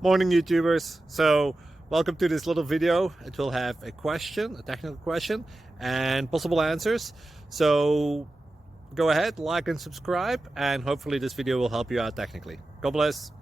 Morning YouTubers. So welcome to this little video. It will have a question, a technical question, and possible answers. So go ahead, like and subscribe, and hopefully this video will help you out technically. God bless.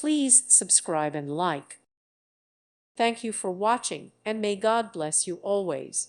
Please subscribe and like. Thank you for watching, and may God bless you always.